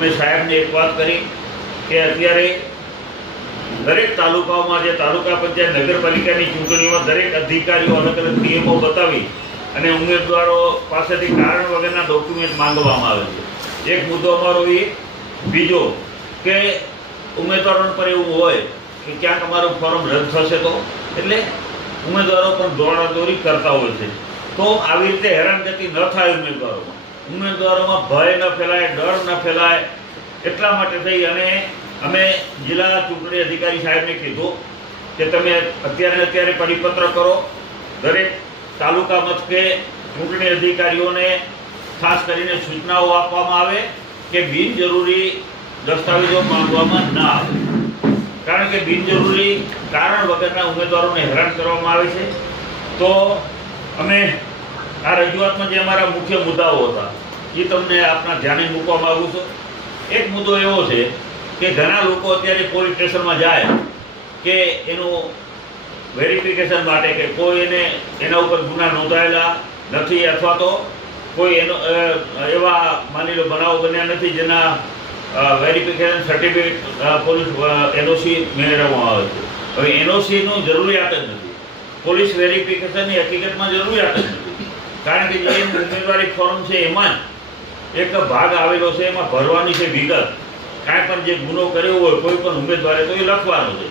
અમે સાહેબને એક વાત કરી કે અત્યારે દરેક તાલુકાઓમાં જે તાલુકા પંચાયત નગરપાલિકાની ચૂંટણીમાં દરેક અધિકારીઓ અલગ અલગ નિયમો બતાવી અને ઉમેદવારો પાસેથી કારણ વગરના ડોક્યુમેન્ટ માંગવામાં આવે છે। એક મુદ્દો અમારો એ બીજો કે ઉમેદવારો પર એવું હોય કે ક્યાંક અમારું ફોર્મ રદ થશે તો એટલે ઉમેદવારો પણ દોડાદોડી કરતા હોય છે। તો આવી રીતે હેરાનગતિ ન થાય ઉમેદવારોમાં ભય ન ફેલાય, ડર ન ફેલાય, એટલા માટે થઈ અને અમે જિલ્લા ચૂંટણી અધિકારી સાહેબને કીધું કે તમે અત્યારે પરિપત્ર કરો, દરેક તાલુકા મથકે ચૂંટણી અધિકારીઓને ખાસ કરીને સૂચનાઓ આપવામાં આવે કે બિનજરૂરી દસ્તાવેજો માંગવામાં ના આવે, કારણ કે બિનજરૂરી કારણ વગરના ઉમેદવારોને હેરાન કરવામાં આવે છે। તો અમે આ રજૂઆતમાં જે અમારા મુખ્ય મુદ્દાઓ હતા એ તમને આપના ધ્યાને મૂકવા માંગુ છું। એક મુદ્દો એવો છે કે ઘણા લોકો અત્યારે પોલીસ સ્ટેશનમાં જાય કે એનું વેરિફિકેશન માટે કે કોઈ એના ઉપર ગુના નોંધાયેલા નથી અથવા તો કોઈ એવા માની લો બનાવો બન્યા નથી જેના વેરિફિકેશન સર્ટિફિકેટ પોલીસ એનઓસી મેળવવામાં આવે છે। હવે એનઓસીનું જરૂરિયાત જ નથી, પોલીસ વેરિફિકેશનની હકીકતમાં જરૂરિયાત જ નથી, કારણ કે જે ઉમેદવારી ફોર્મ છે એમાં જ એક ભાગ આવેલો છે, એમાં ભરવાની છે વિગત, કાંઈ પણ જે ગુનો કર્યો હોય કોઈ પણ ઉમેદવારે તો એ લખવાનો છે।